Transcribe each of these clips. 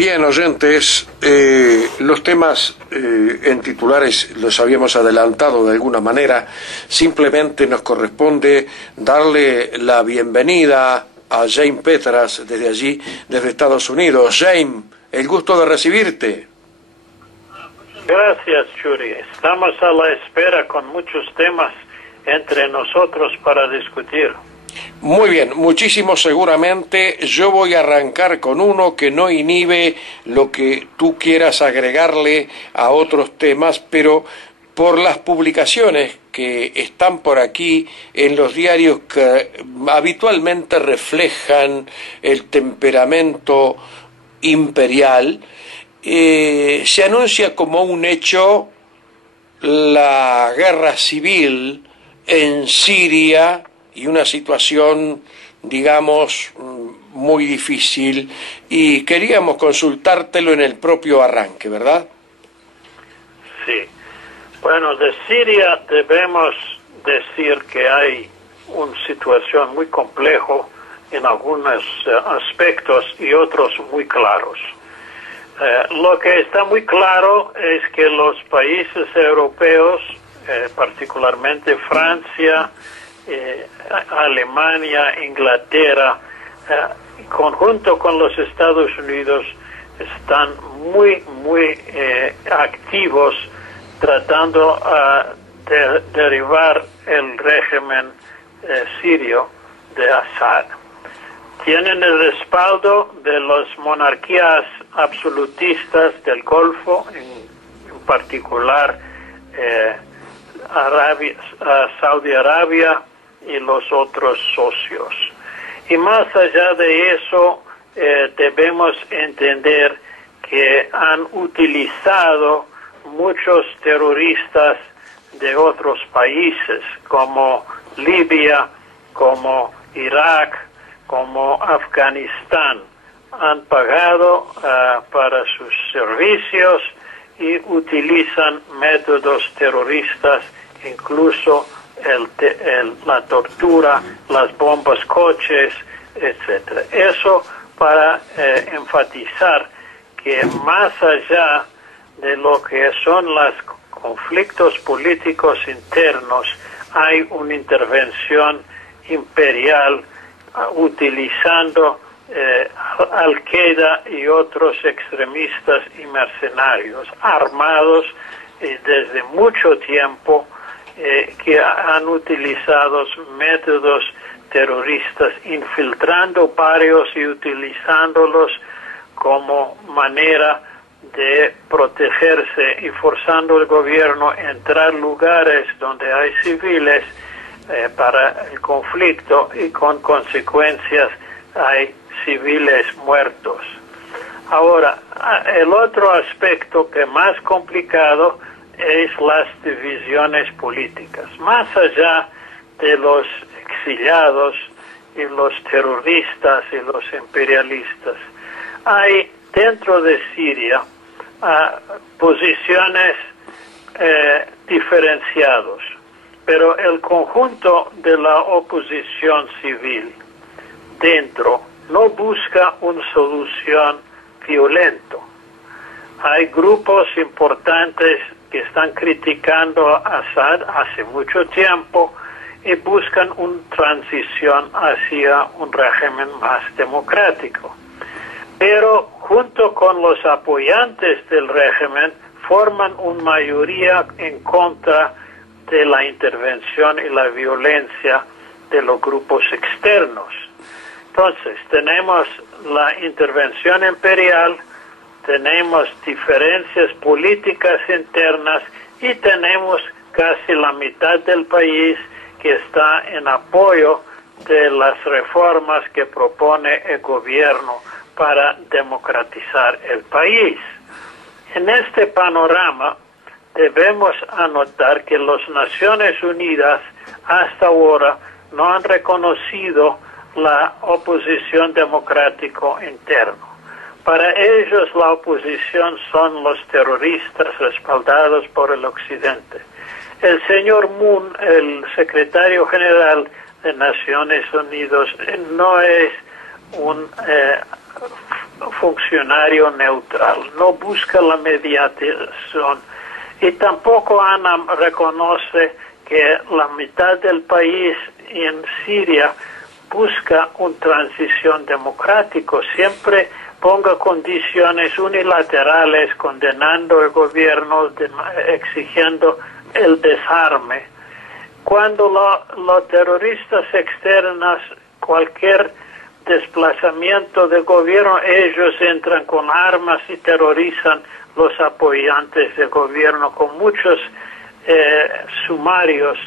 Bien, oyentes, los temas en titulares los habíamos adelantado de alguna manera. Simplemente nos corresponde darle la bienvenida a Jaime Petras desde allí, desde Estados Unidos. Jaime, el gusto de recibirte. Gracias, Churi. Estamos a la espera con muchos temas entre nosotros para discutir. Muy bien, muchísimo seguramente. Yo voy a arrancar con uno que no inhibe lo que tú quieras agregarle a otros temas, pero por las publicaciones que están por aquí en los diarios que habitualmente reflejan el temperamento imperial, se anuncia como un hecho la guerra civil en Siria y una situación, digamos, muy difícil, y queríamos consultártelo en el propio arranque, ¿verdad? Sí. Bueno, de Siria debemos decir que hay una situación muy compleja en algunos aspectos y otros muy claros. Lo que está muy claro es que los países europeos, particularmente Francia, Alemania, Inglaterra, conjunto con los Estados Unidos, están muy activos tratando de derribar el régimen sirio de Assad. Tienen el respaldo de las monarquías absolutistas del Golfo, en particular Saudi Arabia y los otros socios. Y más allá de eso, debemos entender que han utilizado muchos terroristas de otros países, como Libia, como Irak, como Afganistán. Han pagado para sus servicios y utilizan métodos terroristas, incluso la tortura, las bombas coches, etc. Eso para enfatizar que más allá de lo que son los conflictos políticos internos, hay una intervención imperial utilizando Al-Qaeda y otros extremistas y mercenarios armados desde mucho tiempo, que han utilizado métodos terroristas, infiltrando barrios y utilizándolos como manera de protegerse y forzando al gobierno a entrar en lugares donde hay civiles para el conflicto, y con consecuencias hay civiles muertos. Ahora, el otro aspecto que es más complicado es las divisiones políticas. Más allá de los exiliados y los terroristas y los imperialistas, hay dentro de Siria posiciones diferenciadas, pero el conjunto de la oposición civil dentro no busca una solución violenta. Hay grupos importantes que están criticando a Assad hace mucho tiempo y buscan una transición hacia un régimen más democrático. Pero junto con los apoyantes del régimen forman una mayoría en contra de la intervención y la violencia de los grupos externos. Entonces, tenemos la intervención imperial, tenemos diferencias políticas internas y tenemos casi la mitad del país que está en apoyo de las reformas que propone el gobierno para democratizar el país. En este panorama debemos anotar que las Naciones Unidas hasta ahora no han reconocido la oposición democrática interna. Para ellos la oposición son los terroristas respaldados por el Occidente. El señor Moon, el secretario general de Naciones Unidas, no es un funcionario neutral, no busca la mediación y tampoco Ana reconoce que la mitad del país en Siria busca una transición democrática, siempre ponga condiciones unilaterales condenando el gobierno, exigiendo el desarme. Cuando los terroristas externos, cualquier desplazamiento del gobierno, ellos entran con armas y terrorizan los apoyantes del gobierno con muchos sumarios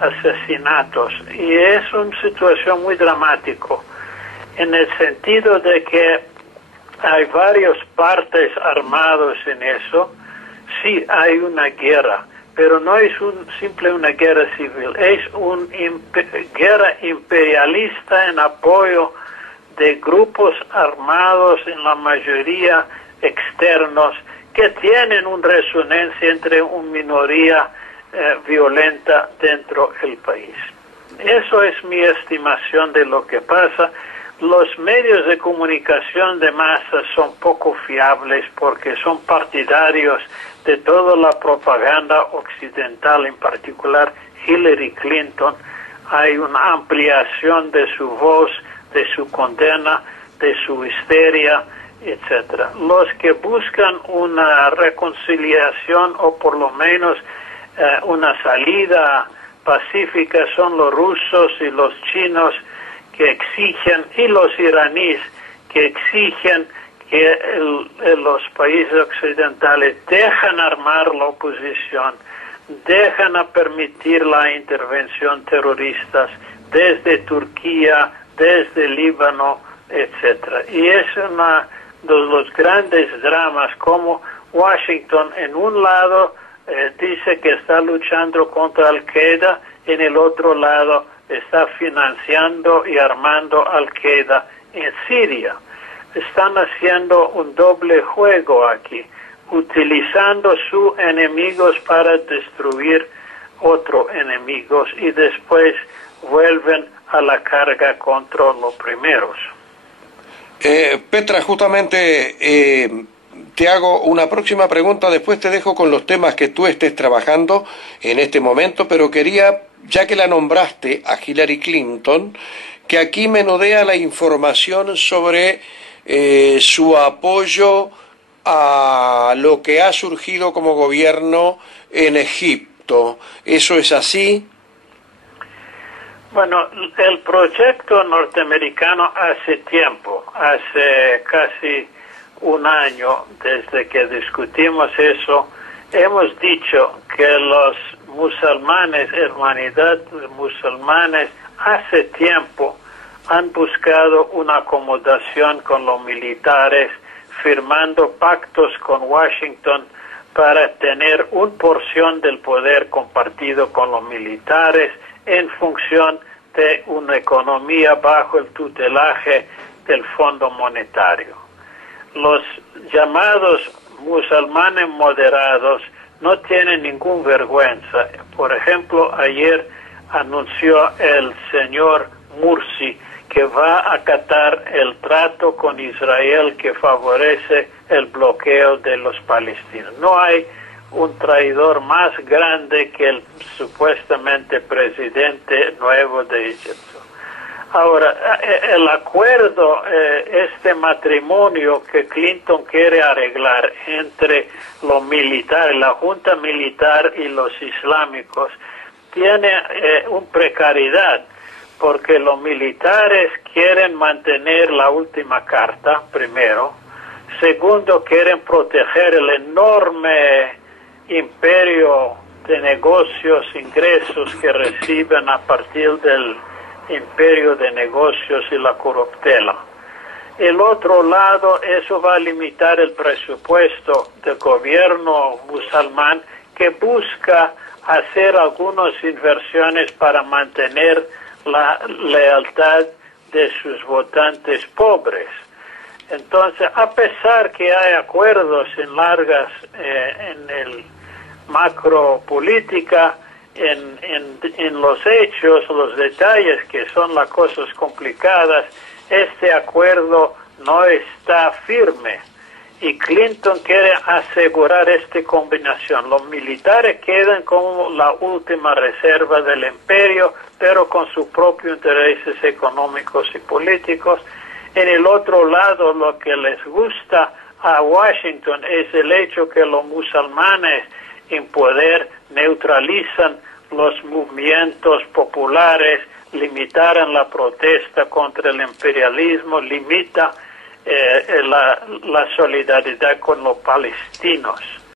asesinatos. Y es una situación muy dramática en el sentido de que hay varias partes armadas en eso. Sí hay una guerra, pero no es simple una guerra civil, es una guerra imperialista en apoyo de grupos armados, en la mayoría externos, que tienen una resonancia entre una minoría violenta dentro del país. Eso es mi estimación de lo que pasa. Los medios de comunicación de masa son poco fiables porque son partidarios de toda la propaganda occidental, en particular Hillary Clinton. Hay una ampliación de su voz, de su condena, de su histeria, etc. Los que buscan una reconciliación o por lo menos una salida pacífica son los rusos y los chinos, que exigen, y los iraníes, que exigen que los países occidentales dejan armar la oposición, dejan a permitir la intervención terroristas desde Turquía, desde Líbano, etc. Y es uno de los grandes dramas, como Washington en un lado dice que está luchando contra Al-Qaeda, en el otro lado está financiando y armando Al-Qaeda en Siria. Están haciendo un doble juego aquí, utilizando sus enemigos para destruir otros enemigos y después vuelven a la carga contra los primeros. Petra, justamente te hago una próxima pregunta, después te dejo con los temas que tú estés trabajando en este momento, pero quería, ya que la nombraste a Hillary Clinton, que aquí menudea la información sobre su apoyo a lo que ha surgido como gobierno en Egipto. ¿Eso es así? Bueno, el proyecto norteamericano hace tiempo, hace casi un año desde que discutimos eso, hemos dicho que los musulmanes, hermandad de musulmanes, hace tiempo han buscado una acomodación con los militares, firmando pactos con Washington para tener una porción del poder compartido con los militares en función de una economía bajo el tutelaje del Fondo Monetario. Los llamados musulmanes moderados no tienen ninguna vergüenza. Por ejemplo, ayer anunció el señor Mursi que va a acatar el trato con Israel que favorece el bloqueo de los palestinos. No hay un traidor más grande que el supuestamente presidente nuevo de Egipto. Ahora, el acuerdo, este matrimonio que Clinton quiere arreglar entre los militares, la junta militar y los islámicos, tiene una precariedad, porque los militares quieren mantener la última carta, primero. Segundo, quieren proteger el enorme imperio de negocios, ingresos que reciben a partir del imperio de negocios y la corruptela. El otro lado, eso va a limitar el presupuesto del gobierno musulmán, que busca hacer algunas inversiones para mantener la lealtad de sus votantes pobres. Entonces, a pesar que hay acuerdos en el macro política, en los hechos, los detalles que son las cosas complicadas, este acuerdo no está firme. Y Clinton quiere asegurar esta combinación. Los militares quedan como la última reserva del imperio, pero con sus propios intereses económicos y políticos. En el otro lado, lo que les gusta a Washington es el hecho que los musulmanes en poder neutralizan los movimientos populares, limitaran la protesta contra el imperialismo, limita la solidaridad con los palestinos.